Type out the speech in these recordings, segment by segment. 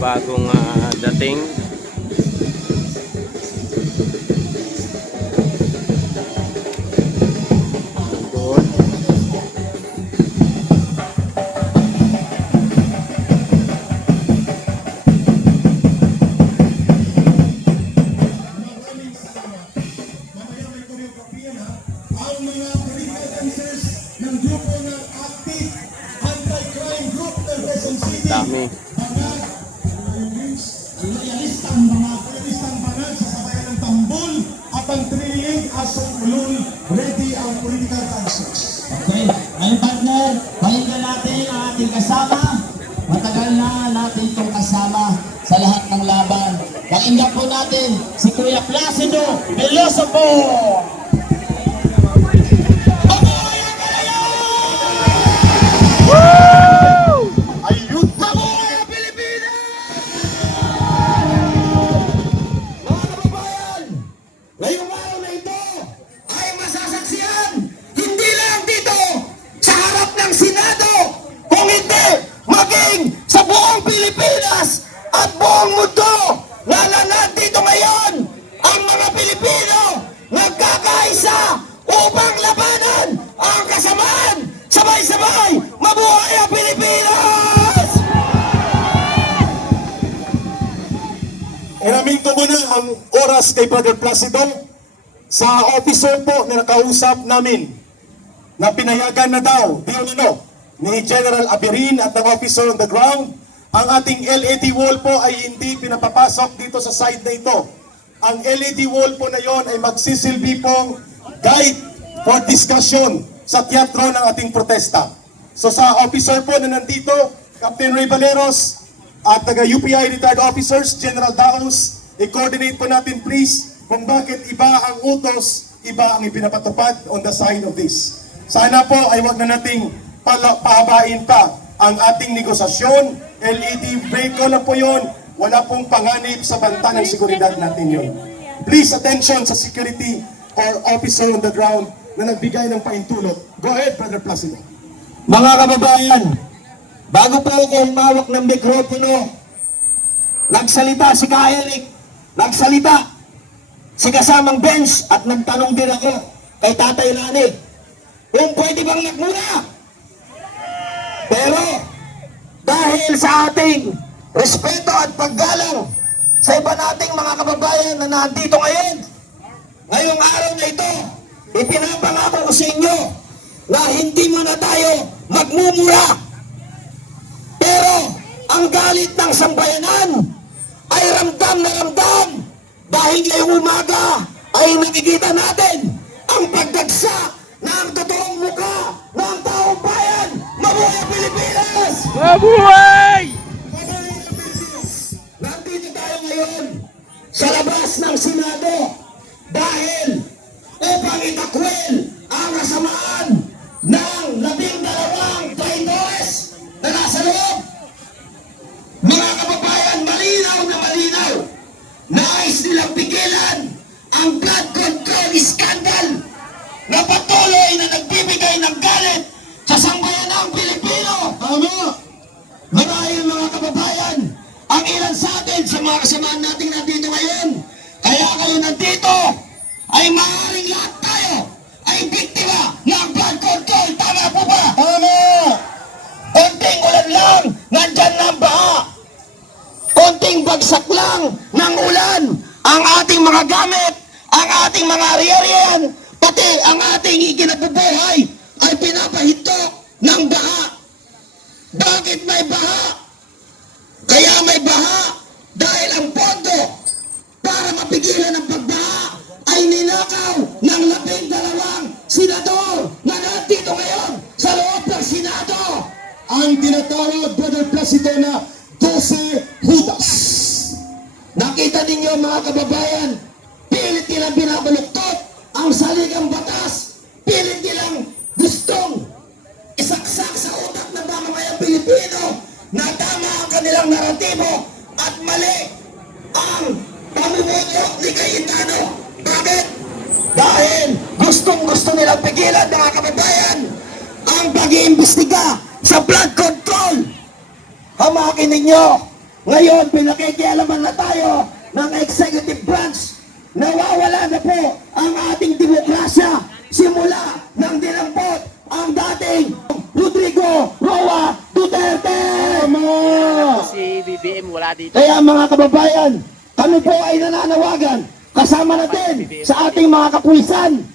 bagong dating. Doon. Ang mga political officers ng grupo ng Active Anti-Crime Group ng Quezon City, Dami. mga loyalistang banal sa sabayan ng Tambol at ang Trinidad Asong Ulol, ready ang political officers. Okay, ngayon partner, pakinggan natin ang ating kasama. Matagal na natin itong kasama sa lahat ng laban. Pakinggan po natin si Kuya Placido Veloso po! Ngayong araw na ito ay masasaksihan hindi lang dito sa harap ng Senado, kung hindi maging sa buong Pilipinas at buong mundo na nandito ngayon ang mga Pilipino nagkakaisa upang labanan ang kasamaan. Sabay-sabay, mabuhay ang Pilipinas! Iramin ko muna ang oras kay Brother Placido sa officer po na nakausap namin na pinayagan na daw ni General Abirin at ng officer on the ground. Ang ating LED wall po ay hindi pinapapasok dito sa side na ito. Ang LED wall po na yon ay magsisilbi pong guide for discussion sa teatro ng ating protesta. So sa officer po na nandito, Captain Ray Valeros, at taga-UPI retired officers, General Daos, i-coordinate po natin please kung bakit iba ang utos, iba ang ipinapatupad on the side of this. Sana po ay wag na nating pahabain pa ang ating negosasyon. LED break ko lang po yun. Wala pong panganib sa banta ng seguridad natin yun. Please attention sa security or officer on the ground na nagbigay ng paintulot. Go ahead, Brother Placido. Mga kababayan, bago po ako umawak ng mikropono, nagsalita si Ka Eric, nagsalita si kasamang bench at nagtanong din ako kay Tatay Lani kung pwede bang nagmura. Pero dahil sa ating respeto at paggalang sa iba nating mga kababayan na nandito ngayon, ngayong araw na ito, ipinapangako ko sa inyo na hindi muna tayo magmumura. Pero ang galit ng sambayanan ay ramdam na ramdam dahil ngayong umaga ay nakikita natin ang pagdagsa ng totoong mukha ng taong bayan. Mabuhay ang Pilipinas! Mabuhay! Nandito tayo ngayon sa labas ng Senado dahil upang itakwil ang kasamaan ng 12 traidores na nasa loob. Mga kababayan, malinaw na malinaw, nais nilang pigilan ang blood control scandal na patuloy na nagbibigay ng galit sa sambayanang Pilipino. Tama! Marahil mga kababayan, ang ilan sa atin sa mga kasamaan nating nandito ngayon, kaya kayo nandito, ay maaaring lahat tayo ay biktima ng blood control. Tama po ba? Tama! Konting ulan lang, nandyan na ang baha. Konting bagsak lang ng ulan, ang ating mga gamit, ang ating mga ari-arian, pati ang ating ikinabubuhay ay pinapahinto ng baha. Bakit may baha? Kaya may baha dahil ang pondo para mapigilan ang pagbaha ay ninakaw ng 12 senador na nandito ngayon sa loob ng Senado. Ang tinatawag, Brother Placido, na 12 Judas. Nakita ninyo mga kababayan, pilit nilang binabaluktot ang saligang batas, pilit nilang gustong isaksak sa utak ng mamamayang Pilipino na tama ang kanilang naratibo at mali ang pamumuno ni Cayetano. Bakit? Dahil gustong-gusto nilang pigilan mga kababayan ang pag-iimbestiga sa blood control. Hamakin ninyo Ngayon, pinakikialaman na tayo ng executive branch. Nawawala na po ang ating demokrasya simula nang dinampot ang dating Rodrigo Roa Duterte. Si BBM wala dito. Kaya mga kababayan, kami po ay nananawagan kasama natin sa ating mga kapulisan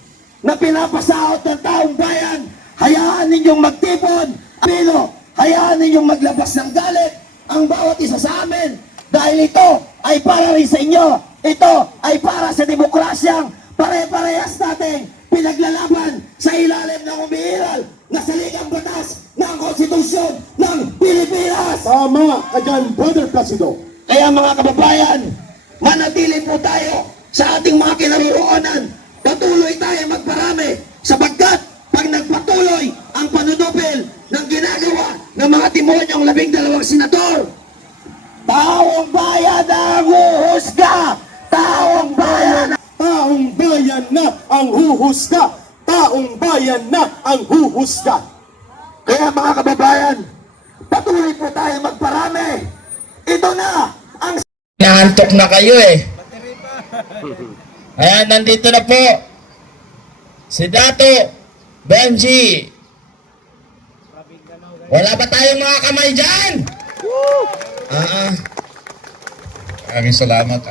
na pinapasahod ng taong bayan. Hayaan ninyong magtipon, pero hayaan ninyong maglabas ng galit ang bawat isa sa amin dahil ito ay para rin sa inyo. Ito ay para sa demokrasyang pare-parehas nating pinaglalaban sa ilalim ng umiiral na saligang batas ng konstitusyon ng Pilipinas. Tama ka dyan, Brother Placido. Kaya mga kababayan, manatili po tayo sa ating mga kinaroroonan. Patuloy tayo magparami sapagkat pag nagpatuloy ang panunupil ng ginagawa ng mga demonyong 12 senador, taong bayan ang huhusga! Taong bayan! Taong bayan na ang huhusga. Taong bayan na ang huhusga. Kaya mga kababayan, patuloy po tayo magparami. Ito na ang... Naantok na kayo eh. Ayan, nandito na po si Dato Benji. Wala ba tayong mga kamay dyan? Maraming salamat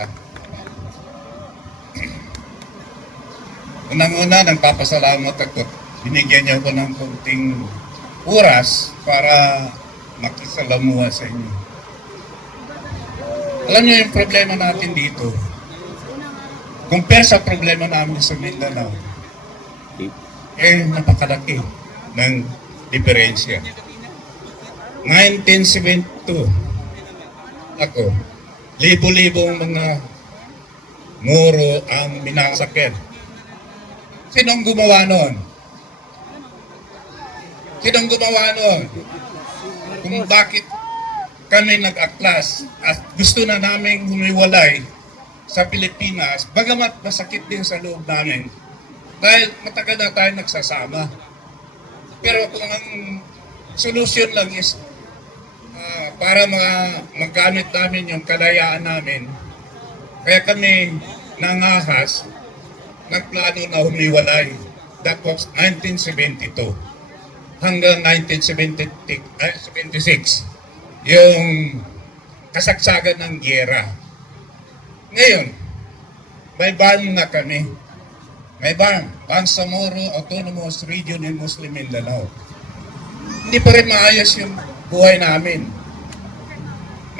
Unang-una, nagpapasalamat ako. Binigyan niyo ako ng konting oras para makisalamuha sa inyo. Alam niyo yung problema natin dito. Compare sa problema namin sa Mindanao, napakalaki ng diferensya. 1972, ako, libo-libong mga Moro ang minasakit. Sinong gumawa nun? Sinong gumawa nun? Kung bakit kami nag-aklas at gusto na namin humiwalay sa Pilipinas, bagamat masakit din sa loob namin dahil matagal na tayo nagsasama. Pero kung ang solusyon lang is para magamit namin yung kalayaan namin, kaya kami nangahas, nagplano na humiwalay. That was 1972 hanggang 1976, yung kasagsagan ng giyera. Ngayon, may ban na kami. May ban. Bangsamoro Autonomous Region in Muslim Mindanao. Hindi pa rin maayos yung buhay namin.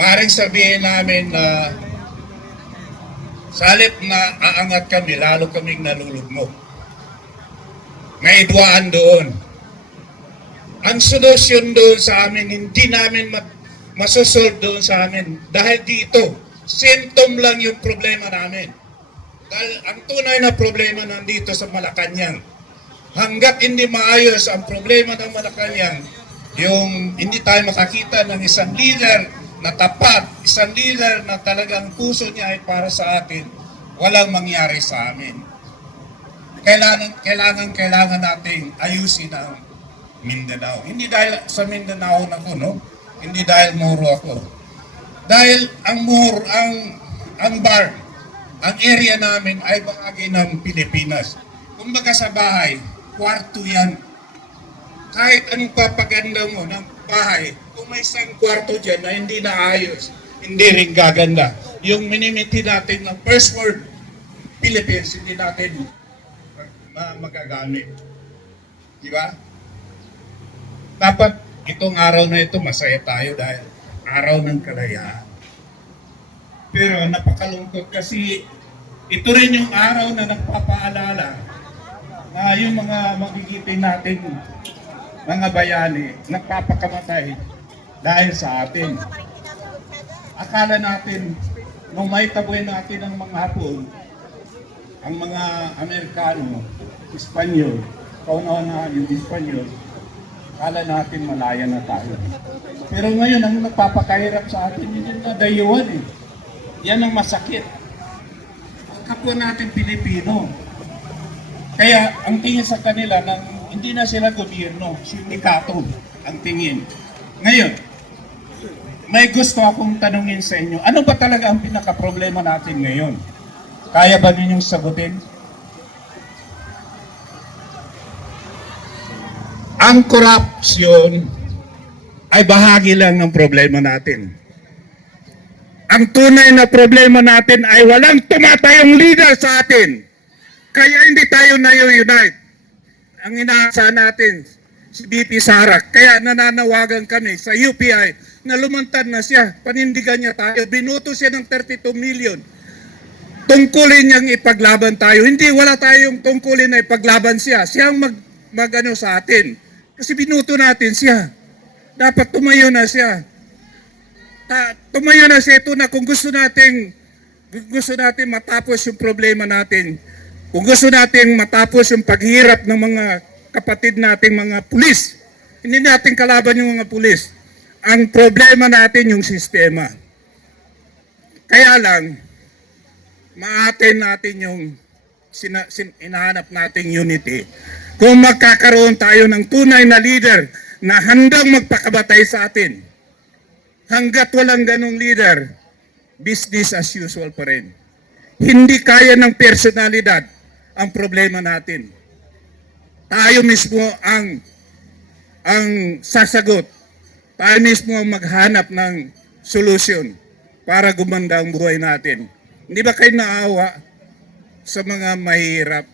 Maaaring sabihin namin na sa halip na aangat kami, lalo kaming nalulugmok. May idwaan doon. Ang solusyon doon sa amin, hindi namin masosolve doon sa amin. Dahil dito, symptom lang yung problema namin. Dahil ang tunay na problema nandito sa Malacanang. Hanggat hindi maayos ang problema ng Malacanang, yung hindi tayo makakita ng isang leader na tapat, isang leader na talagang puso niya ay para sa atin, walang mangyari sa amin. Kailangan nating ayusin ang Mindanao. Hindi dahil sa Mindanao na ko, no? Hindi dahil Moro ako. Dahil ang bar, ang area namin ay bahagi ng Pilipinas. Kumbaga sa bahay, kwarto yan. Kahit anong papaganda mo ng bahay, kung may isang kwarto dyan na hindi naayos, hindi rin gaganda. Yung minimiti natin ng first world Philippines, hindi natin magagamit. Di ba? Dapat itong araw na ito, masaya tayo dahil araw ng kalayaan. Pero napakalungkot kasi ito rin yung araw na nagpapaalala na yung mga magigipin natin, mga bayani, nagpapakamatay dahil sa atin. Akala natin, nung may taboy natin ang mga Hapon, ang mga Amerikano, Espanyol, kauna-una yung Espanyol, akala natin malaya na tayo. Pero ngayon, ang nagpapakahirap sa atin, yun yung nadayuan eh. Yan ang masakit. Ang kapwa natin Pilipino. Kaya ang tingin sa kanila, hindi na sila gobyerno, sindikato ang tingin. Ngayon, may gusto akong tanungin sa inyo. Ano ba talaga ang pinaka-problema natin ngayon? Kaya ba ninyong sagutin? Ang korupsyon ay bahagi lang ng problema natin. Ang tunay na problema natin ay walang tumatayong leader sa atin. Kaya hindi tayo na-unite. Ang inaasahan natin, si BP Sara, kaya nananawagan kami sa UPI na lumantad na siya, panindigan niya tayo, binuto siya ng 32 million. Tungkulin niyang ipaglaban tayo. Hindi, wala tayong tungkulin na ipaglaban siya. Siyang mag-ano sa atin. Kasi binuto natin siya. Dapat tumayo na siya. Tumayo na siya. Ito na kung gusto natin matapos yung problema natin. Kung gusto natin matapos yung paghirap ng mga kapatid nating mga pulis. Hindi natin kalaban yung mga pulis. Ang problema natin yung sistema. Kaya lang, maatin natin yung inahanap nating unity. Kung magkakaroon tayo ng tunay na leader na handang magpakabatay sa atin, hanggat walang ganong leader, business as usual pa rin. Hindi kaya ng personalidad ang problema natin. Tayo mismo ang sasagot. Tayo mismo ang maghanap ng solusyon para gumanda ang buhay natin. Hindi ba kayo naawa sa mga mahirap?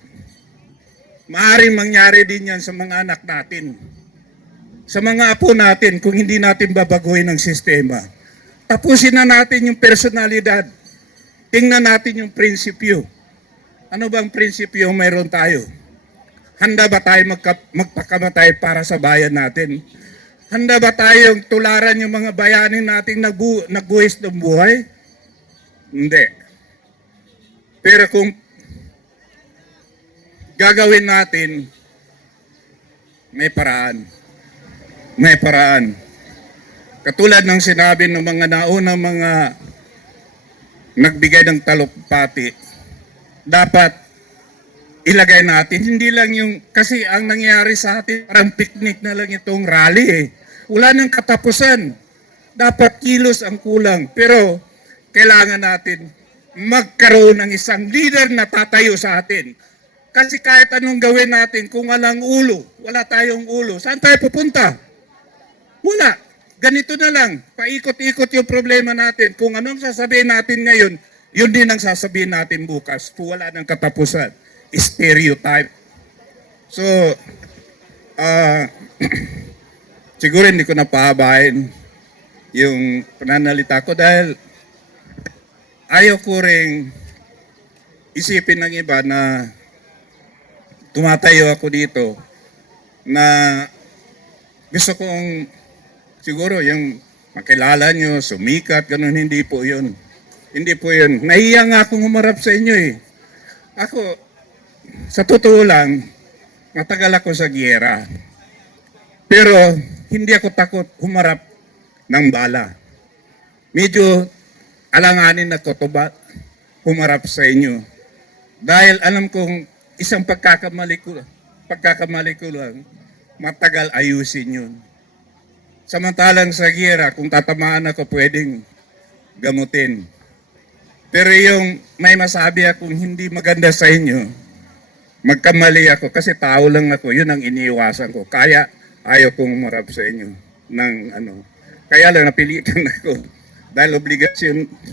Maaring mangyari din yan sa mga anak natin. Sa mga apo natin kung hindi natin babaguhin ang sistema. Tapusin na natin yung personalidad. Tingnan natin yung prinsipyo. Ano bang prinsipyo mayroon tayo? Handa ba tayo magpakamatay para sa bayan natin? Handa ba tayong tularan yung mga bayanin nating nagbuhis ng buhay? Hindi. Pero kung gagawin natin, may paraan. May paraan. Katulad ng sinabi ng mga naunang mga nagbigay ng talumpati, dapat ilagay natin, hindi lang yung, kasi ang nangyari sa atin, parang picnic na lang itong rally eh. Wala nang katapusan. Dapat kilos ang kulang. Pero kailangan natin magkaroon ng isang leader na tatayo sa atin. Kasi kahit anong gawin natin, kung walang ulo, wala tayong ulo, saan tayo pupunta? Wala. Ganito na lang. Paikot-ikot yung problema natin. Kung anong sasabihin natin ngayon, yun din ang sasabihin natin bukas. Kung wala ng katapusan. Stereotype. So, siguro hindi ko napahabahin yung pananalita ko dahil ayaw ko ring isipin ng iba na tumatayo ako dito na gusto kong siguro yung makilala nyo, sumikat, ganun, hindi po yun. Hindi po yun. Nahiya nga akong humarap sa inyo eh. Ako, sa totoo lang, matagal ako sa giyera. Pero hindi ako takot humarap ng bala. Medyo alanganin ako humarap sa inyo. Dahil alam kong isang pagkakamali ko lang, matagal ayusin yun. Samantalang sa giyera, kung tatamaan ako, pwedeng gamutin. Pero yung may masabi akong hindi maganda sa inyo, magkamali ako kasi tao lang ako, yun ang iniiwasan ko. Kaya ayaw kong umarap sa inyo ng ano. Kaya lang napilitan ako dahil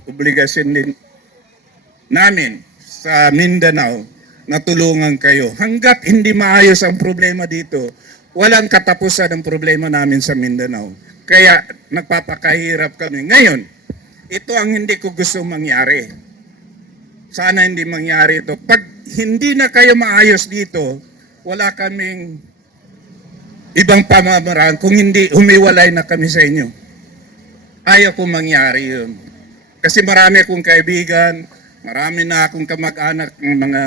obligasyon din namin sa Mindanao na tulungan kayo. Hanggat hindi maayos ang problema dito, walang katapusan ang problema namin sa Mindanao. Kaya nagpapakahirap kami. Ngayon, ito ang hindi ko gusto mangyari. Sana hindi mangyari ito. Pag hindi na kayo maayos dito, wala kaming ibang pamamaraan kung hindi humiwalay na kami sa inyo. Ayaw ko mangyari yun. Kasi marami akong kaibigan, marami na akong kamag-anak ng mga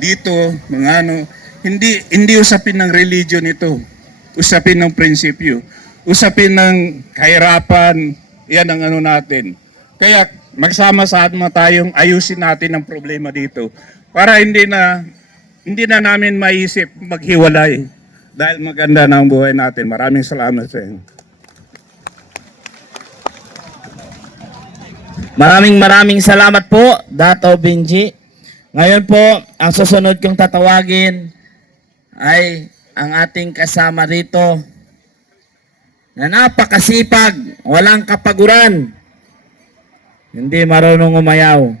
dito, mga ano. Hindi usapin ng religion ito. Usapin ng prinsipyo. Usapin ng kahirapan. Yan ang ano natin. Kaya magsama-sama tayong ayusin natin ang problema dito. Para hindi na namin maisip maghiwalay. Dahil maganda na ang buhay natin. Maraming salamat sa inyo. Maraming salamat po, Dato Benji. Ngayon po, ang susunod kong tatawagin ay ang ating kasama rito na napakasipag, walang kapaguran, hindi marunong umayaw.